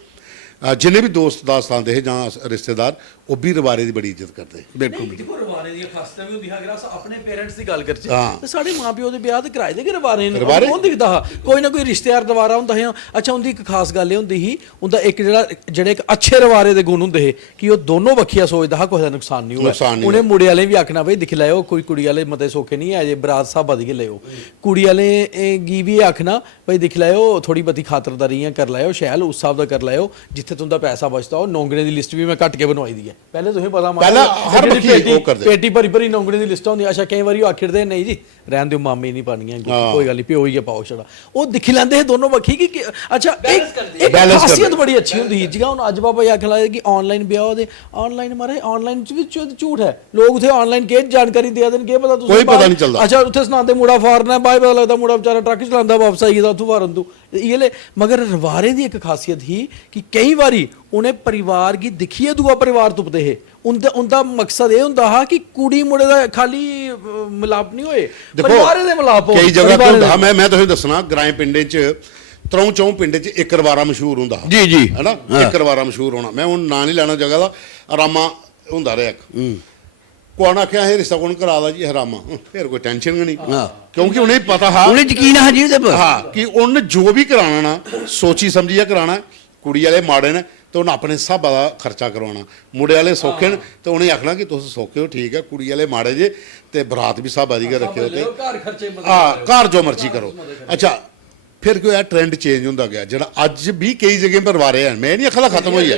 ਜਿੰਨੇ ਵੀ ਦੋਸਤ ਦਾਸਤਾਨ ਦੇ ਜਾਂ ਰਿਸ਼ਤੇਦਾਰ ਉਹ ਵੀ ਰਵਾਰੇ ਦੀ ਬੜੀ ਇੱਜ਼ਤ ਕਰਦੇ। ਬਿਲਕੁਲ ਦੇਖੋ ਰਵਾਰੇ ਦੀਆਂ ਖਾਸੀਅਤਾਂ ਵੀ ਹੁੰਦੀਆਂ, ਅਗਰ ਅਸੀਂ ਆਪਣੇ ਪੇਰੈਂਟਸ ਦੀ ਗੱਲ ਕਰਚੇ ਹਾਂ। ਤੇ ਸਾਡੇ ਮਾਪਿਓ ਦੇ ਵਿਆਹ ਤੇ ਕਰਾਏ ਦੇ ਕਿ ਰਵਾਰੇ ਨੇ ਰਵਾਰੇ? ਕੌਣ ਦਿਖਦਾ ਹਾ, ਕੋਈ ਨਾ ਕੋਈ ਰਿਸ਼ਤੇਦਾਰ ਰਵਾਰਾ ਹੁੰਦਾ ਹੈ। ਅੱਛਾ, ਉਹਦੀ ਇੱਕ ਖਾਸ ਗੱਲ ਇਹ ਹੁੰਦੀ ਸੀ, ਉਹਦਾ ਇੱਕ ਜਿਹੜੇ ਇੱਕ ਅੱਛੇ ਰਵਾਰੇ ਦੇ ਗੁਣ ਹੁੰਦੇ ਸੀ ਕਿ ਉਹ ਦੋਨੋਂ ਵੱਖੀਆਂ ਸੋਚਦਾ ਹਾ, ਕੋਈ ਦਾ ਨੁਕਸਾਨ ਨਹੀਂ ਨੁਕਸਾਨ ਹੋਇਆ। ਨਹੀਂ ਉਹਨੇ ਮੁੰਡੇ ਵਾਲੇ ਵੀ ਆਖਣਾ ਬਈ ਦਿਖ ਲਾਇਓ, ਕੋਈ ਕੁੜੀ ਵਾਲੇ ਮਤੇ ਸੌਖੇ ਨਹੀਂ ਹੈ ਜੇ ਬਰਾਤ ਸਾਹਿਬ ਵਧ ਕੇ ਲਿਓ, ਕੁੜੀ ਵਾਲੇ ਗੀ ਵੀ ਆਖਣਾ ਬਈ ਦਿਖ ਲਾਇਓ ਥੋੜੀ ਬਹੁਤੀ ਖਾਤਰਦਾਰੀਆਂ ਕਰ ਲਾਇਓ, ਸ਼ੈਲ ਉਸ ਹਿਸਾਬ ਦਾ ਕਰ ਲਾਇਓ, ਜਿੱਥੇ ਤੁੰਦਾ ਪੈਸਾ ਬਚਦਾ ਉਹ ਨੌਂਗਣੇ ਦੀ ਲਿਸਟ ਵੀ ਮੈਂ ਕੱਟ ਕੇ ਬਣਵਾਈ ਦੀ ਹੈ। ਪਹਿਲੇ ਤੁਸੀਂ ਪਤਾ ਪਹਿਲਾਂ ਹਰ ਜਿਹੜੀ ਵਕੀਲ ਉਹ ਕਰਦੇ। ਪੇਟੀ ਭਰੀ ਭਰੀ ਨੌਂਗਣੇ ਦੀ ਲਿਸਟਾਂ ਹੁੰਦੀਆਂ। ਅੱਛਾ, ਕਈ ਵਾਰੀ ਉਹ ਆਖਿਰਦੇ ਨਹੀਂ ਜੀ ਰਹਿਣ ਦਿਓ, ਮਾਮੇ ਨਹੀਂ ਪਾਣੀਆਂ, ਕੋਈ ਗੱਲ ਨਹੀਂ, ਪਿਓ ਹੀ ਆ ਪਾਓ ਛੜਾ, ਉਹ ਦਿਖ ਲੈਂਦੇ ਦੋਨੋਂ ਵੱਖੀ ਕਿ ਅੱਛਾ ਇੱਕ ਖਾਸੀਅਤ ਬੜੀ ਅੱਛੀ ਹੁੰਦੀ ਸੀ। ਜਿਵੇਂ ਹੁਣ ਅੱਜ ਬਾਬਾ ਆਖ ਲਾਇਆ ਕਿ ਆਨਲਾਈਨ ਵਿਆਹ ਉਹਦੇ ਆਨਲਾਈਨ ਮਾਰੇ, ਆਨਲਾਈਨ ਚ ਵੀ ਝੂਠ ਹੈ, ਲੋਕ ਉਥੇ ਆਨਲਾਈਨ ਕੀ ਜਾਣਕਾਰੀ ਦੇ ਦੇਣ, ਕੀ ਪਤਾ ਤੁਸੀਂ ਕੋਈ ਪਤਾ ਨਹੀਂ ਚੱਲਦਾ। ਅੱਛਾ, ਉੱਥੇ ਸੁਣਾਉਂਦੇ ਮੁੰਡਾ ਫਾਰਨਾ, ਬਾਅਦ ਪਤਾ ਲੱਗਦਾ ਮੁੰਡਾ ਵਿਚਾਰਾ ਟਰੱਕ ਚਲਾਉਂਦਾ, ਵਾਪਸ ਆਈ ਜਾਂਦਾ ਉੱਥੋਂ ਫਾਰਨ ਤੋਂ ਇਹ। ਮਗਰ ਰਵਾਰੇ ਦੀ ਇੱਕ ਖਾਸੀਅਤ ਹੀ ਕਿ ਕਈ ਵਾਰੀ ਉਹਨੇ ਪਰਿਵਾਰ ਕੀ ਦਿਖੀਏ ਦੂਆ ਪਰਿਵਾਰ ਤੁਪਦੇ ਹੈ, ਉਹਦਾ ਮਕਸਦ ਇਹ ਹੁੰਦਾ ਹਾ ਕਿ ਕੁੜੀ ਮੁੰਡੇ ਦਾ ਖਾਲੀ ਮਿਲਾਪ ਨਹੀਂ ਹੋਏ, ਪਰਿਵਾਰ ਦੇ ਮਿਲਾਪ ਹੋਣ। ਕਈ ਜਗ੍ਹਾ ਤੇ ਹੁੰਦਾ, ਮੈਂ ਤੁਹਾਨੂੰ ਦੱਸਣਾ ਗ੍ਰਾਮ ਪਿੰਡੇ 'ਚ ਤਰੋਂ ਚੌਂ ਪਿੰਡ 'ਚ ਇੱਕ ਰਵਾਰਾ ਮਸ਼ਹੂਰ ਹੁੰਦਾ ਜੀ ਜੀ ਹੈਨਾ, ਇੱਕ ਰਵਾਰਾ ਮਸ਼ਹੂਰ ਹੋਣਾ। ਮੈਂ ਹੁਣ ਨਾਂ ਨਹੀਂ ਲੈਣਾ ਜਗ੍ਹਾ ਦਾ, ਆਰਾਮਾ ਹੁੰਦਾ ਰਿਹਾ ਇੱਕ ਕੋਣ ਆਖਿਆ ਇਹ ਰਿਸ਼ਤਾ ਕੌਣ ਕਰਾ ਲਾ ਜੀ, ਹਰਾਮਾ, ਫਿਰ ਕੋਈ ਟੈਨਸ਼ਨ ਨਹੀਂ, ਕਿਉਂਕਿ ਉਹਨੇ ਪਤਾ ਹਾਂ, ਉਹਨੇ ਯਕੀਨ ਹੈ ਜੀ ਉਹਦੇ ਪਰ ਹਾਂ ਕਿ ਉਹਨੇ ਜੋ ਵੀ ਕਰਾਉਣਾ ਨਾ ਸੋਚੀ ਸਮਝੀਆ ਕਰਾਉਣਾ। ਕੁੜੀ ਵਾਲੇ ਮਾੜੇ ਨੇ ਤੇ ਉਹਨੇ ਆਪਣੇ ਹਿਸਾਬਾਂ ਦਾ ਖਰਚਾ ਕਰਵਾਉਣਾ, ਮੁੰਡੇ ਵਾਲੇ ਸੌਖੇ ਨੇ ਤੇ ਉਹਨੇ ਆਖਣਾ ਕਿ ਤੁਸੀਂ ਸੌਖੇ ਹੋ, ਠੀਕ ਹੈ, ਕੁੜੀ ਵਾਲੇ ਮਾੜੇ ਜੇ ਤੇ ਬਰਾਤ ਵੀ ਹਿਸਾਬਾਂ ਦੀ ਰੱਖਿਓ ਤੇ ਘਰ ਖਰਚੇ ਘਰ ਜੋ ਮਰਜ਼ੀ ਕਰੋ। ਅੱਛਾ, ਫਿਰ ਕਿਉਂ ਇਹ ਟ੍ਰੈਂਡ ਚੇਂਜ ਹੁੰਦਾ ਗਿਆ, ਜਿਹੜਾ ਅੱਜ ਵੀ ਕਈ ਜਗ੍ਹਾ ਪਰ ਰਵਾਰੇ ਹਨ, ਮੈਂ ਨਹੀਂ ਆਖਦਾ ਖਤਮ ਹੋਈ ਹੈ,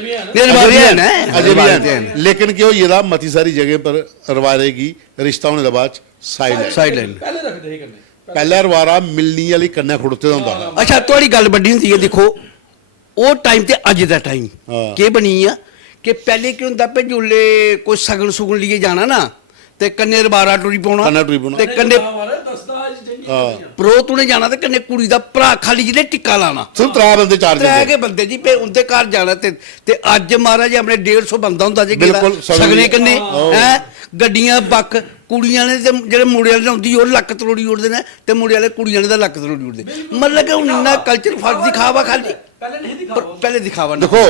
ਅਜੇ ਵੀ ਹਨ, ਲੇਕਿਨ ਕਿਉਂ ਇਹਦਾ ਮਤੀ ਸਾਰੀ ਜਗ੍ਹਾ ਪਰ ਰਵਾਰੇ ਕੀ ਰਿਸ਼ਤਾ ਹੋਣੇ ਦੇ ਬਾਅਦ ਸਾਈਡ ਪਹਿਲੇ ਰੱਖਦੇ ਸੀ ਕੰਨੇ, ਪਹਿਲਾ ਰਵਾਰਾ ਮਿਲਣੀ ਵਾਲੀ ਕੰਨਿਆ ਖੜੁੱਤੇ ਦਾ ਹੁੰਦਾ। ਅੱਛਾ, ਤੁਹਾਡੀ ਗੱਲ ਵੱਡੀ ਹੁੰਦੀ ਹੈ। ਦੇਖੋ ਉਹ ਟਾਈਮ ਤੇ ਅੱਜ ਦਾ ਟਾਈਮ ਕੀ ਬਣੀ ਆ ਕਿ ਪਹਿਲੇ ਕੀ ਹੁੰਦਾ ਪਏ ਜੁਲੇ ਕੋਈ ਸਗਨ ਸੁਗਨ ਲਈ ਜਾਣਾ ਨਾ ਤੇ ਕੰਨੇ ਰਵਾਰਾ ਟੁਰੀ ਪਾਉਣਾ ਤੇ ਕੰਨੇ ਪਰੋਤ ਉਹਨੇ ਜਾਣਾ ਤੇ ਕੰਨੇ ਕੁੜੀ ਦਾ ਭਰਾ ਖਾਲੀ ਜਿਹਨੇ ਟਿੱਕਾ ਲਾਣਾ। ਸਿਰ ਤਰਾ ਬੰਦੇ ਚਾਰ ਤਰੇ ਕੇ ਬੰਦੇ ਜੀ ਪੇ ਉਹਦੇ ਘਰ ਜਾਣਾ ਤੇ ਅੱਜ ਮਹਾਰਾਜ ਆਪਣੇ 150 ਬੰਦਾ ਹੁੰਦਾ ਜੀ ਬਿਲਕੁਲ, ਸਗਨੇ ਕੰਨੇ ਹੈ ਗੱਡੀਆਂ ਬੱਕ ਕੁੜੀਆਂ ਨੇ ਤੇ ਜਿਹੜੇ ਮੁੰਡੇ ਵਾਲੇ ਹੁੰਦੀ ਉਹ ਲੱਕ ਤਰੋੜੀ ਉੜਦੇ ਨੇ ਤੇ ਮੁੰਡੇ ਵਾਲੇ ਕੁੜੀਆਂ ਨੇ ਦਾ ਲੱਕ ਤਰੋੜੀ ਉੜਦੇ। ਮਤਲਬ ਕਿ ਹੁਣ ਇੰਨਾ ਕਲਚਰ ਫਰਕ ਦਿਖਾਵਾ ਖਾਲੀ ਪਹਿਲੇ ਦਿਖਾਵਾ ਦੇਖੋ।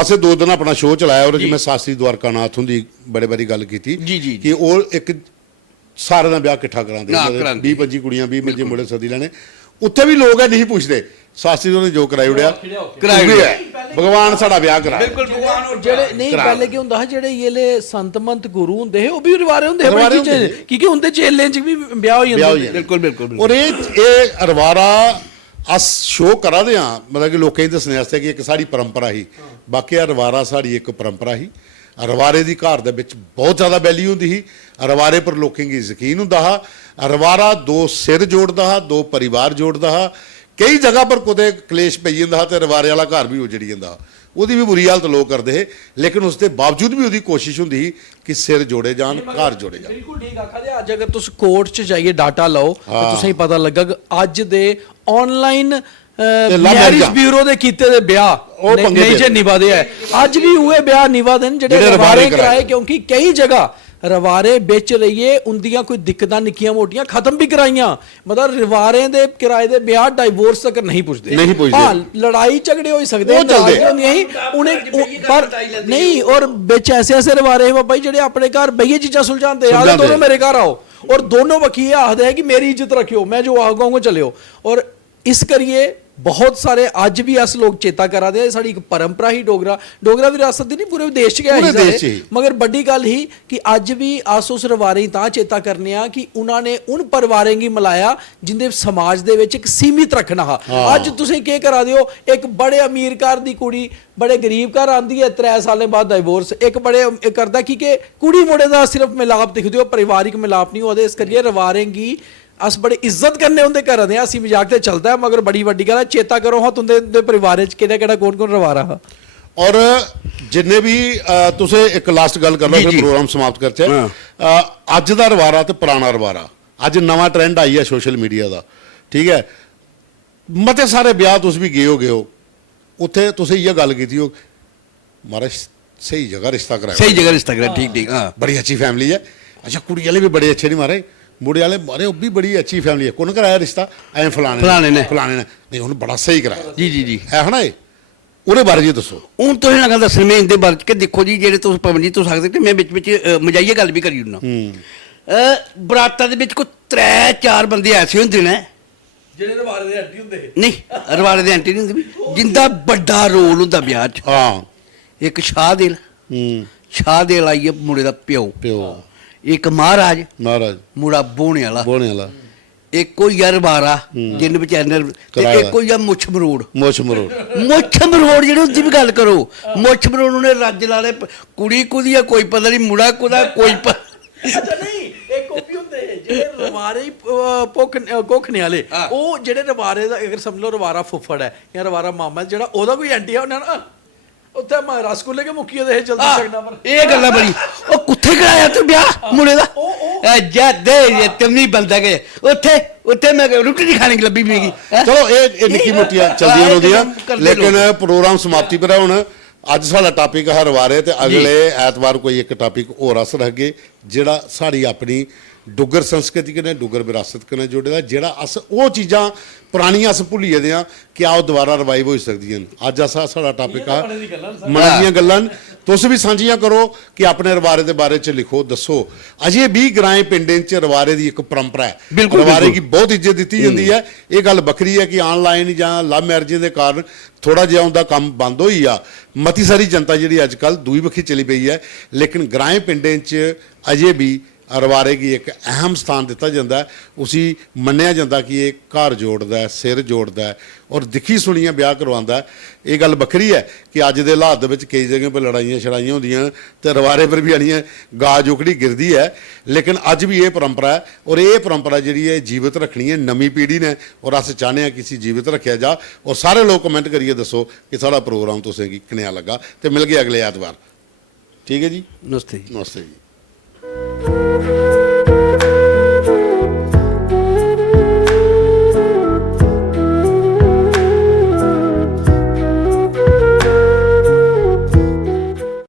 ਅਸੀਂ 2 ਦਿਨ ਆਪਣਾ ਸ਼ੋਅ ਚਲਾਇਆ ਉਹਦੇ 'ਚ ਮੈਂ ਸਾਸਰੀ ਦਵਾਰਕਾਨਾਥ ਹੁੰਦੀ ਬੜੇ ਬਾਰੀ ਗੱਲ ਕੀਤੀ ਕਿ ਉਹ ਇੱਕ ਸਾਰਿਆਂ ਦਾ ਵਿਆਹ ਇਕੱਠਾ ਕਰਾਉਂਦੇ 20-25 ਕੁੜੀਆਂ 20-25 ਮੁੰਡੇ ਸਦੀ ਲੈਣੇ। ਉੱਥੇ ਵੀ ਲੋਕ ਨਹੀਂ ਪੁੱਛਦੇ, ਸਾਸਰੀ ਨੇ ਜੋ ਕਰਾਈ ਉੜਿਆ ਭਗਵਾਨ ਸਾਡਾ ਵਿਆਹ ਕਰਾਇਆ। ਬਿਲਕੁਲ ਭਗਵਾਨ ਜਿਹੜੇ ਨਹੀਂ ਪਹਿਲੇ ਕੀ ਹੁੰਦਾ ਜਿਹੜੇ ਇਹਲੇ ਸੰਤਮੰਤ ਗੁਰੂ ਹੁੰਦੇ ਉਹ ਵੀ ਰਵਾਰੇ ਹੁੰਦੇ ਕਿਉਂਕਿ ਹੁੰਦੇ ਚੇਲੇ 'ਚ ਵੀ ਵਿਆਹ ਹੋ ਜਾਂਦੇ। ਬਿਲਕੁਲ ਬਿਲਕੁਲ। ਔਰ ਇਹ ਰਵਾਰਾ ਅਸ ਸ਼ੋਅ ਕਰਾਦੇ ਹਾਂ, ਮਤਲਬ ਕਿ ਲੋਕਾਂ ਨੂੰ ਦੱਸਣ ਵਾਸਤੇ ਕਿ ਇੱਕ ਸਾਡੀ ਪਰੰਪਰਾ ਹੀ, ਬਾਕੀ ਆ ਰਵਾਰਾ ਸਾਡੀ ਇੱਕ ਪਰੰਪਰਾ ਹੀ। ਰਵਾਰੇ ਦੀ ਘਰ ਦੇ ਵਿੱਚ ਬਹੁਤ ਜ਼ਿਆਦਾ ਵੈਲਿਊ ਹੁੰਦੀ ਸੀ, ਰਵਾਰੇ ਪਰ ਲੋਕਾਂ ਦੀ ਯਕੀਨ ਹੁੰਦਾ ਹਾ। ਰਵਾਰਾ 2 ਸਿਰ ਜੋੜਦਾ ਹਾ, 2 ਪਰਿਵਾਰ ਜੋੜਦਾ ਹਾ। ਕਈ ਜਗ੍ਹਾ ਪਰ ਕੁਦੇ ਕਲੇਸ਼ ਪਈ ਜਾਂਦਾ ਹਾ ਤੇ ਰਵਾਰੇ ਵਾਲਾ ਘਰ ਵੀ ਉਜੜੀ ਜਾਂਦਾ, ਉਹਦੀ ਵੀ ਬੁਰੀ ਹਾਲਤ ਲੋਕ ਕਰਦੇ, ਲੇਕਿਨ ਉਸ ਦੇ ਬਾਵਜੂਦ ਵੀ ਉਹਦੀ ਕੋਸ਼ਿਸ਼ ਹੁੰਦੀ ਸੀ ਕਿ ਸਿਰ ਜੋੜੇ ਜਾਣ, ਘਰ ਜੋੜੇ ਜਾਣ। ਬਿਲਕੁਲ ਠੀਕ ਆਖਦੇ। ਅੱਜ ਅਗਰ ਤੁਸੀਂ ਕੋਰਟ 'ਚ ਜਾਈਏ ਡਾਟਾ ਲਓ ਤਾਂ ਤੁਸੀਂ ਪਤਾ ਲੱਗਾ ਕਿ ਅੱਜ ਦੇ ਆਨਲਾਈਨ ਮੈਰਿਜ ਬਿਊਰੋ ਦੇ ਕੀਤੇ ਦੇ ਵਿਆਹ ਨਹੀਂ ਜੇ ਨਿਭਾਦੇ ਹੈ। ਅੱਜ ਵੀ ਉਹ ਵਿਆਹ ਨਿਭਾਦੇ ਨੇ ਜਿਹੜੇ ਰਵਾਰੇ ਕਰਾਏ, ਕਿਉਂਕਿ ਕਈ ਜਗ੍ਹਾ ਰਵਾਰੇ ਵੇਚ ਰਹੀਏ ਉਹਦੀਆਂ ਕੋਈ ਦਿੱਕਤਾਂ ਨਿੱਕੀਆਂ ਮੋਟੀਆਂ ਖਤਮ ਵੀ ਕਰਾਈਆਂ। ਮਤਲਬ ਰਵਾਰੇ ਦੇ ਕਿਰਾਏ ਦੇ ਵਿਆਹ ਡਾਈਵੋਰਸ ਤੱਕ ਨਹੀਂ ਪੁੱਛਦੇ। ਹਾਂ, ਲੜਾਈ ਝਗੜੇ ਹੋ ਸਕਦੇ ਪਰ ਨਹੀਂ। ਔਰ ਵਿੱਚ ਐਸੇ ਰਵਾਰੇ ਬਾਬਾ ਜਿਹੜੇ ਆਪਣੇ ਘਰ ਬਈਏ ਚੀਜ਼ਾਂ ਸੁਲਝਾਉਂਦੇ ਆ, ਦੋਨੋਂ ਮੇਰੇ ਘਰ ਆਓ ਔਰ ਦੋਨੋਂ ਵਕੀਲ ਆਖਦੇ ਹੈ ਕਿ ਮੇਰੀ ਇੱਜ਼ਤ ਰੱਖਿਓ, ਮੈਂ ਜੋ ਆਖਾਂਗਾ ਚਲਿਓ। ਔਰ ਇਸ ਕਰੀਏ ਬਹੁਤ ਸਾਰੇ ਅੱਜ ਵੀ ਅਸ ਲੋਕ ਚੇਤਾ ਕਰਾਦੇ ਸਾਡੀ ਇੱਕ ਪਰੰਪਰਾ ਹੀ ਡੋਗਰਾ ਵਿਰਾਸਤ ਦੀ ਨਹੀਂ ਪੂਰੇ ਦੇਸ਼ 'ਚ ਗਿਆ ਹੀ। ਮਗਰ ਵੱਡੀ ਗੱਲ ਹੀ ਕਿ ਅੱਜ ਵੀ ਅਸ ਉਸ ਰਵਾਰੇ ਤਾਂ ਚੇਤਾ ਕਰਨੇ ਆ ਕਿ ਉਹਨਾਂ ਨੇ ਉਨ ਪਰਿਵਾਰਾਂ ਕੀ ਮਿਲਾਇਆ ਜਿੰਦੇ ਸਮਾਜ ਦੇ ਵਿੱਚ ਇੱਕ ਸੀਮਿਤ ਰੱਖਣਾ ਹਾ। ਅੱਜ ਤੁਸੀਂ ਕੀ ਕਰਾ ਦਿਓ, ਇੱਕ ਬੜੇ ਅਮੀਰ ਘਰ ਦੀ ਕੁੜੀ ਬੜੇ ਗਰੀਬ ਘਰ ਆਂਦੀ ਹੈ, 3 ਸਾਲ ਬਾਅਦ ਡਾਈਵੋਰਸ। ਇੱਕ ਬੜੇ ਕਰਦਾ ਕਿ ਕੁੜੀ ਮੁੰਡੇ ਦਾ ਸਿਰਫ ਮਿਲਾਪ ਦਿਖਦੇ ਹੋ, ਪਰਿਵਾਰਿਕ ਮਿਲਾਪ ਨਹੀਂ ਹੋਦੇ। ਇਸ ਕਰੀਏ ਰਵਾਰੇ ਕੀ ਅਸ ਬੜੀ ਇੱਜ਼ਤ ਕਰਨੇ ਹੁੰਦੇ ਘਰਾਂ ਦੇ। ਅਸੀਂ ਮਜ਼ਾਕ ਤੇ ਚੱਲਦਾ ਹੈ, ਮਗਰ ਬੜੀ ਵੱਡੀ ਗੱਲ ਹੈ ਚੇਤਾ ਕਰੋ ਹਾਂ ਤੁੰਦੇ ਪਰਿਵਾਰ 'ਚ ਕਿਹੜਾ ਕੌਣ ਰਵਾਰਾ ਹਾ। ਔਰ ਜਿੰਨੇ ਵੀ ਤੁਸੀਂ ਇੱਕ ਲਾਸਟ ਗੱਲ ਕਰ ਲਓ ਫਿਰ ਪ੍ਰੋਗਰਾਮ ਸਮਾਪਤ ਕਰਚੇ। ਅੱਜ ਦਾ ਰਵਾਰਾ ਤੇ ਪੁਰਾਣਾ ਰਵਾਰਾ, ਅੱਜ ਨਵਾਂ ਟ੍ਰੈਂਡ ਆਈ ਹੈ ਸੋਸ਼ਲ ਮੀਡੀਆ ਦਾ, ਠੀਕ ਹੈ। ਮਤੇ ਸਾਰੇ ਵਿਆਹ ਤੁਸੀਂ ਵੀ ਗਏ ਹੋ, ਉੱਥੇ ਤੁਸੀਂ ਇਹ ਗੱਲ ਕੀਤੀ ਹੋ ਮਹਾਰਾਜ ਸਹੀ ਜਗ੍ਹਾ ਰਿਸ਼ਤਾ ਕਰਾਇਆ, ਠੀਕ ਹਾਂ, ਬੜੀ ਅੱਛੀ ਫੈਮਿਲੀ ਹੈ। ਅੱਛਾ, ਕੁੜੀ ਵਾਲੇ ਵੀ ਬੜੇ ਅੱਛੇ ਨਹੀਂ ਮਾਰੇ, ਮੁੰਡੇ ਵਾਲੇ ਮਾਰੇ ਉਹ ਵੀ ਬੜੀ ਅੱਛੀ ਫੈਮਿਲੀ ਹੈ। ਕੌਣ ਕਰਾਇਆ ਰਿਸ਼ਤਾ? ਐ ਫਲਾਣੇ ਨੇ ਨਹੀਂ, ਉਹਨੂੰ ਬੜਾ ਸਹੀ ਕਰਾਇਆ। ਜੀ ਹੈ ਨਾ। ਉਹਦੇ ਬਾਰੇ ਜੀ ਦੱਸੋ। ਹੁਣ ਤੁਸੀਂ ਨਾ ਗੱਲ ਦੱਸਣ ਮੈਂ ਇਹਦੇ ਬਾਰੇ 'ਚ ਕਿ ਦੇਖੋ ਜੀ ਜਿਹੜੇ ਤੁਸੀਂ ਪਵਨ ਜੀ ਤੁਸੀਂ ਸਕਦੇ ਕਿ ਮੈਂ ਵਿੱਚ ਮਜਾਈਏ ਗੱਲ ਵੀ ਕਰੀ ਉਹਨਾਂ ਬਰਾਤਾਂ ਦੇ ਵਿੱਚ ਕੋਈ 3-4 ਬੰਦੇ ਐਸੇ ਹੁੰਦੇ ਨੇ ਜਿਹੜੇ ਰਵਾਰੇ ਦੇ ਐਂਟੀ ਹੁੰਦੇ ਨਹੀਂ ਰਵਾੜੇ ਦੇ ਐਂਟੀ ਨਹੀਂ ਹੁੰਦੇ ਵੀ ਜਿੰਦਾ ਵੱਡਾ ਰੋਲ ਹੁੰਦਾ ਵਿਆਹ 'ਚ। ਹਾਂ ਇੱਕ ਸ਼ਾਹਦੇਲ ਸ਼ਾਹਦੇਲ ਆਈ ਹੈ ਮੁੰਡੇ ਦਾ ਪਿਓ, ਇੱਕ ਮਹਾਰਾਜ ਮੁੰਡਾ ਬੋਹਣੇ ਵਾਲਾ, ਇੱਕ ਕੋਈ ਯਾਰ ਬਾਰਾ ਜਿੰਨ ਵਿਚਾਰੇ ਤੇ ਇੱਕ ਕੋਈ ਆ ਮੁੱਛ ਮਰੋੜ ਜਿਹੜੇ ਉਹਦੀ ਵੀ ਗੱਲ ਕਰੋ। ਮੁੱਛ ਮਰੋੜ ਉਹਨੇ ਰੱਜ ਲਾਲੇ ਕੁੜੀ ਕੁਦੀ ਆ ਕੋਈ ਪਤਾ ਨਹੀਂ ਮੁੰਡਾ ਕੁਦਾ ਕੋਈ ਅੱਛਾ ਨਹੀਂ ਇੱਕ ਉਹ ਵੀ ਹੁੰਦੇ ਜਿਹੜੇ ਰਵਾਰੇ ਕੋਖਣੇ ਵਾਲੇ ਉਹ ਜਿਹੜੇ ਰਵਾਰੇ ਦਾ ਅਗਰ ਸਮਝ ਲਓ ਰਵਾਰਾ ਫੁੱਫੜ ਹੈ ਜਾਂ ਰਵਾਰਾ ਮਾਮਾ ਜਿਹੜਾ ਉਹਦਾ ਕੋਈ ਐਂਟੀ ਆ ਉਹਨਾਂ ਨਾ ਉੱਥੇ ਮੈਂ ਰਸਗੁੱਲੇ ਕੇ ਮੁੱਕੀ ਉਹਦੇ ਜਲਦੀ ਸਕਣਾ ਪਰ ਇਹ ਗੱਲਾਂ ਬੜੀ ਉਹ ਕੁੱਥੇ ਕਰਾਇਆ ਤੂੰ ਵਿਆਹ ਮੁੰਡੇ ਦਾ ਜਦ ਇਹ ਤੁਮ ਨਹੀਂ ਬੰਦਾ ਗਏ ਉੱਥੇ ਮੈਂ ਰੋਟੀ ਨਹੀਂ ਖਾਣੀ ਲੱਭੀ ਮੀਗੀ। ਚਲੋ ਇਹ ਨਿੱਕੀ ਮੋਟੀਆਂ ਚਲਦੀਆਂ ਰਹਿੰਦੀਆਂ ਲੇਕਿਨ ਪ੍ਰੋਗਰਾਮ ਸਮਾਪਤੀ ਪਰ ਹੁਣ ਅੱਜ ਸਾਡਾ ਟਾਪਿਕ ਹੈ ਰਵਾਰੇ ਤੇ ਅਗਲੇ ਐਤਵਾਰ ਕੋਈ ਇੱਕ ਟਾਪਿਕ ਹੋਰ ਅਸ ਰੱਖਗੇ ਜਿਹੜਾ ਸਾਡੀ ਆਪਣੀ ਡੁੱਗਰ ਸੰਸਕ੍ਰਿਤੀ ਕਨੇ ਡੁੱਗਰ ਵਿਰਾਸਤ ਕਨੇ ਜੁੜਦਾ ਜਿਹੜਾ ਅਸ ਉਹ ਚੀਜ਼ਾਂ ਪੁਰਾਣੀਆਂ ਅਸ ਭੁੱਲੀ ਜਾਂਦੇ ਆ ਕਿ ਉਹ ਦੁਬਾਰਾ ਰਿਵਾਈਵ ਹੋ ਸਕਦੀਆਂ ਅੱਜ ਅਸਾ ਸਾਡਾ ਟਾਪਿਕ ਆ ਮਨ ਦੀਆਂ ਗੱਲਾਂ ਤੁਸੀਂ ਵੀ ਸਾਂਝੀਆਂ ਕਰੋ ਕਿ ਆਪਣੇ ਰਵਾਰੇ ਦੇ ਬਾਰੇ ਚ ਲਿਖੋ ਦੱਸੋ। ਅਜੇ ਵੀ ਗ੍ਰਾਏ ਪਿੰਡਾਂ ਚ ਰਵਾਰੇ ਦੀ ਇੱਕ ਪਰੰਪਰਾ ਹੈ ਰਵਾਰੇ ਦੀ ਬਹੁਤ ਇੱਜ਼ਤ ਦਿੱਤੀ ਜਾਂਦੀ ਹੈ। ਇਹ ਗੱਲ ਵੱਖਰੀ ਹੈ ਕਿ ਆਨਲਾਈਨ ਜਾਂ ਲਵ ਮੈਰਿਜ ਦੇ ਕਾਰਨ ਥੋੜਾ ਜਿਹਾ ਉਹਦਾ ਕੰਮ ਬੰਦ ਹੋਈ ਆ। ਮਤੀ ਸਾਰੀ ਜਨਤਾ ਜਿਹੜੀ ਅੱਜ ਕੱਲ ਦੂਈ ਵੱਖੀ ਚਲੀ ਪਈ ਹੈ ਲੇਕਿਨ ਗ੍ਰਾਏ ਪਿੰਡਾਂ ਚ ਅਜੇ ਵੀ ਰਵਾਰੇ ਕੀ ਇੱਕ ਅਹਿਮ ਸਥਾਨ ਦਿੱਤਾ ਜਾਂਦਾ ਹੈ। ਉਸੀ ਮੰਨਿਆ ਜਾਂਦਾ ਕਿ ਇਹ ਘਰ ਜੋੜਦਾ ਹੈ, ਸਿਰ ਜੋੜਦਾ ਹੈ ਔਰ ਦਿਖੀ ਸੁਣੀਆਂ ਵਿਆਹ ਕਰਵਾਉਂਦਾ ਹੈ। ਇਹ ਗੱਲ ਵੱਖਰੀ ਹੈ ਕਿ ਅੱਜ ਦੇ ਹਾਲਾਤ ਦੇ ਵਿੱਚ ਕਈ ਜਗ੍ਹਾ 'ਤੇ ਲੜਾਈਆਂ ਛੜਾਈਆਂ ਹੁੰਦੀਆਂ ਤੇ ਰਵਾਰੇ ਪਰ ਵੀ ਆਣੀਆਂ ਗਾਜ ਉਕੜੀ ਗਿਰਦੀ ਹੈ ਲੇਕਿਨ ਅੱਜ ਵੀ ਇਹ ਪਰੰਪਰਾ ਹੈ ਔਰ ਇਹ ਪਰੰਪਰਾ ਜਿਹੜੀ ਹੈ ਜੀਵਤ ਰੱਖਣੀ ਹੈ ਨਵੀਂ ਪੀੜ੍ਹੀ ਨੇ ਔਰ ਅਸੀਂ ਚਾਹੁੰਦੇ ਹਾਂ ਕਿ ਅਸੀਂ ਜੀਵਤ ਰੱਖਿਆ ਜਾ ਔਰ ਸਾਰੇ ਲੋਕ ਕਮੈਂਟ ਕਰੀਏ ਦੱਸੋ ਕਿ ਸਾਡਾ ਪ੍ਰੋਗਰਾਮ ਤੁਸੀਂ ਕਿੰਨਾ ਲੱਗਾ ਤੇ ਮਿਲ ਗਏ ਅਗਲੇ ਐਤਵਾਰ। ਠੀਕ ਹੈ ਜੀ, ਨਮਸਤੇ ਨਮਸਤੇ ਜੀ।